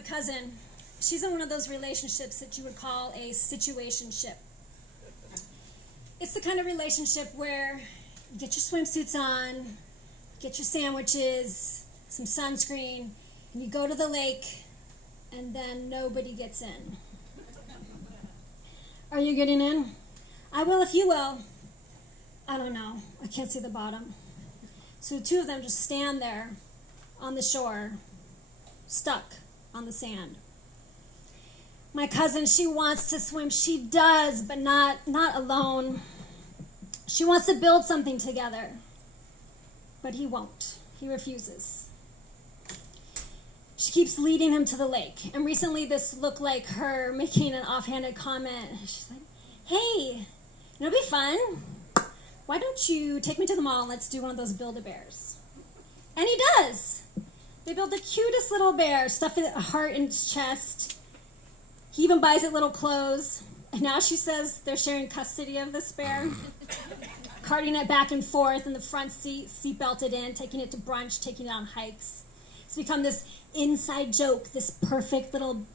my cousin, she's in one of those relationships that you would call a situationship. It's the kind of relationship where you get your swimsuits on, get your sandwiches, some sunscreen, and you go to the lake, and then nobody gets in. Are you getting in? I will if you will. I don't know. I can't see the bottom. So the two of them just stand there on the shore, stuck on the sand. My cousin, she wants to swim. She does, but not alone. She wants to build something together, but he won't. He refuses. She keeps leading him to the lake, and recently this looked like her making an offhanded comment. She's like, hey, it'll be fun. Why don't you take me to the mall and let's do one of those Build-A-Bears? And he does. They build the cutest little bear, stuff a heart in its chest. He even buys it little clothes. And now she says they're sharing custody of this bear, carting it back and forth in the front seat belted in, taking it to brunch, taking it on hikes. It's become this inside joke, this perfect little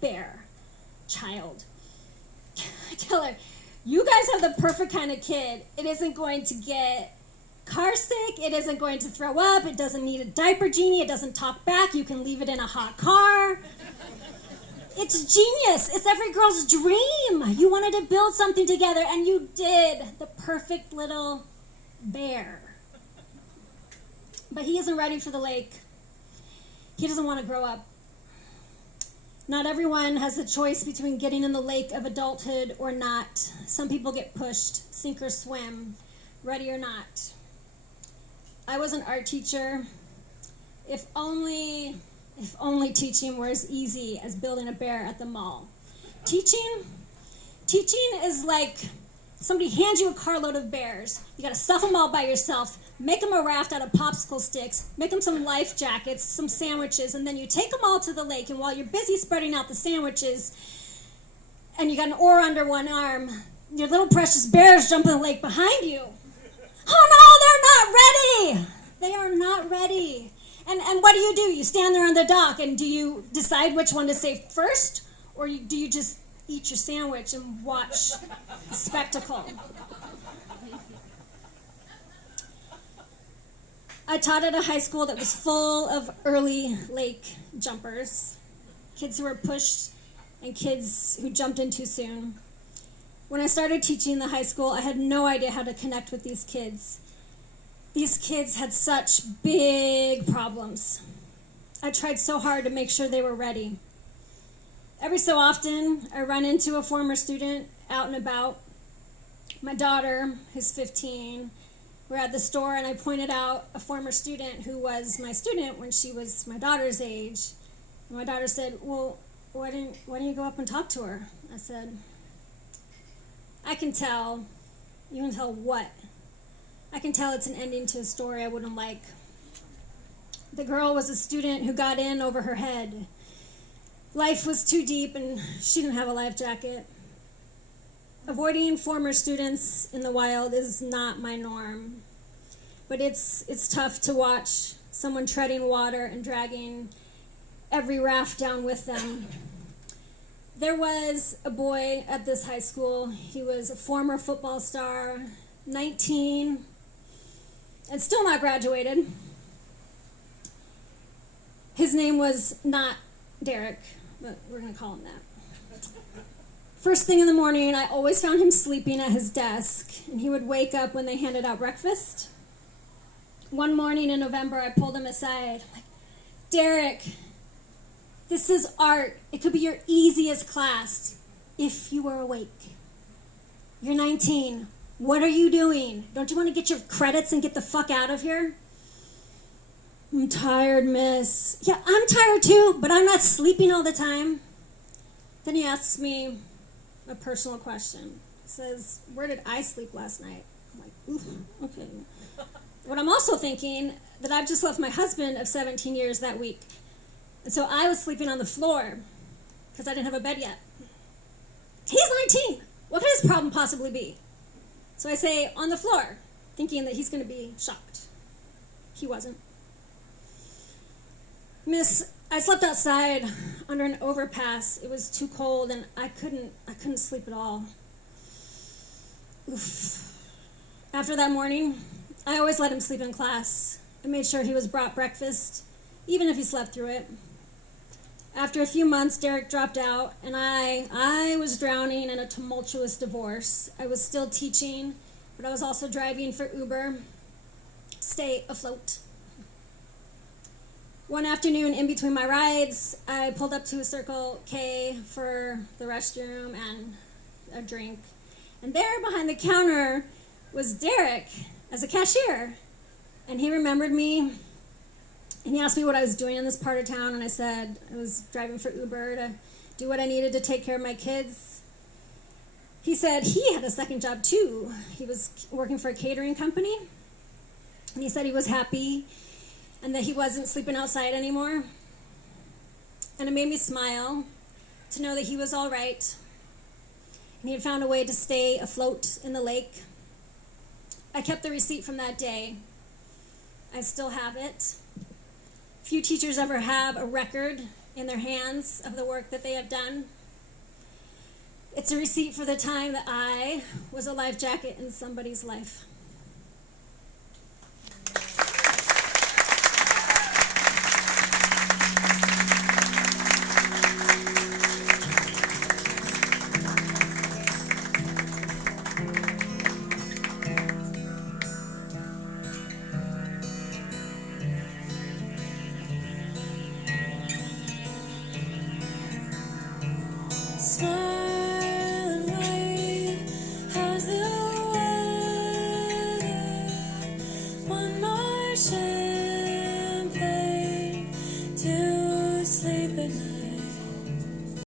bear child. I tell her, you guys have the perfect kind of kid. It isn't going to get car sick. It isn't going to throw up. It doesn't need a diaper genie. It doesn't talk back. You can leave it in a hot car. It's genius. It's every girl's dream. You wanted to build something together, and you did. The perfect little bear. But he isn't ready for the lake. He doesn't want to grow up. Not everyone has the choice between getting in the lake of adulthood or not. Some people get pushed, sink or swim, ready or not. I was an art teacher. If only teaching were as easy as building a bear at the mall. Teaching is like somebody hands you a carload of bears. You got to stuff them all by yourself, make them a raft out of popsicle sticks, make them some life jackets, some sandwiches, and then you take them all to the lake, and while you're busy spreading out the sandwiches, and you got an oar under one arm, your little precious bears jump in the lake behind you. Oh no, they're not ready! They are not ready. And what do? You stand there on the dock, and do you decide which one to save first, or do you just eat your sandwich and watch the spectacle? I taught at a high school that was full of early lake jumpers, kids who were pushed and kids who jumped in too soon. When I started teaching in the high school, I had no idea how to connect with these kids. These kids had such big problems. I tried so hard to make sure they were ready. Every so often, I run into a former student out and about. My daughter, who's 15, we're at the store, and I pointed out a former student who was my student when she was my daughter's age. And my daughter said, well, why didn't you go up and talk to her? I said, I can tell. You can tell what? I can tell it's an ending to a story I wouldn't like. The girl was a student who got in over her head. Life was too deep, and she didn't have a life jacket. Avoiding former students in the wild is not my norm, but it's tough to watch someone treading water and dragging every raft down with them. There was a boy at this high school. He was a former football star, 19, and still not graduated. His name was not Derek, but we're going to call him that. First thing in the morning, I always found him sleeping at his desk, and he would wake up when they handed out breakfast. One morning in November, I pulled him aside. I'm like, Derek, this is art. It could be your easiest class if you were awake. You're 19. What are you doing? Don't you want to get your credits and get the fuck out of here? I'm tired, miss. Yeah, I'm tired too, but I'm not sleeping all the time. Then he asks me a personal question. He says, where did I sleep last night? I'm like, oof, okay. But I'm also thinking that I've just left my husband of 17 years that week. And so I was sleeping on the floor because I didn't have a bed yet. He's 19. What could his problem possibly be? So I say, on the floor, thinking that he's going to be shocked. He wasn't. Miss, I slept outside under an overpass. It was too cold and I couldn't sleep at all. Oof. After that morning, I always let him sleep in class. I made sure he was brought breakfast, even if he slept through it. After a few months, Derek dropped out, and I was drowning in a tumultuous divorce. I was still teaching, but I was also driving for Uber to stay afloat. One afternoon, in between my rides, I pulled up to a Circle K for the restroom and a drink. And there, behind the counter, was Derek as a cashier. And he remembered me, and he asked me what I was doing in this part of town, and I said I was driving for Uber to do what I needed to take care of my kids. He said he had a second job too. He was working for a catering company, and he said he was happy and that he wasn't sleeping outside anymore. And it made me smile to know that he was all right, and he had found a way to stay afloat in the lake. I kept the receipt from that day. I still have it. Few teachers ever have a record in their hands of the work that they have done. It's a receipt for the time that I was a life jacket in somebody's life. Smile and wave, how's the weather? One more champagne to sleep at night.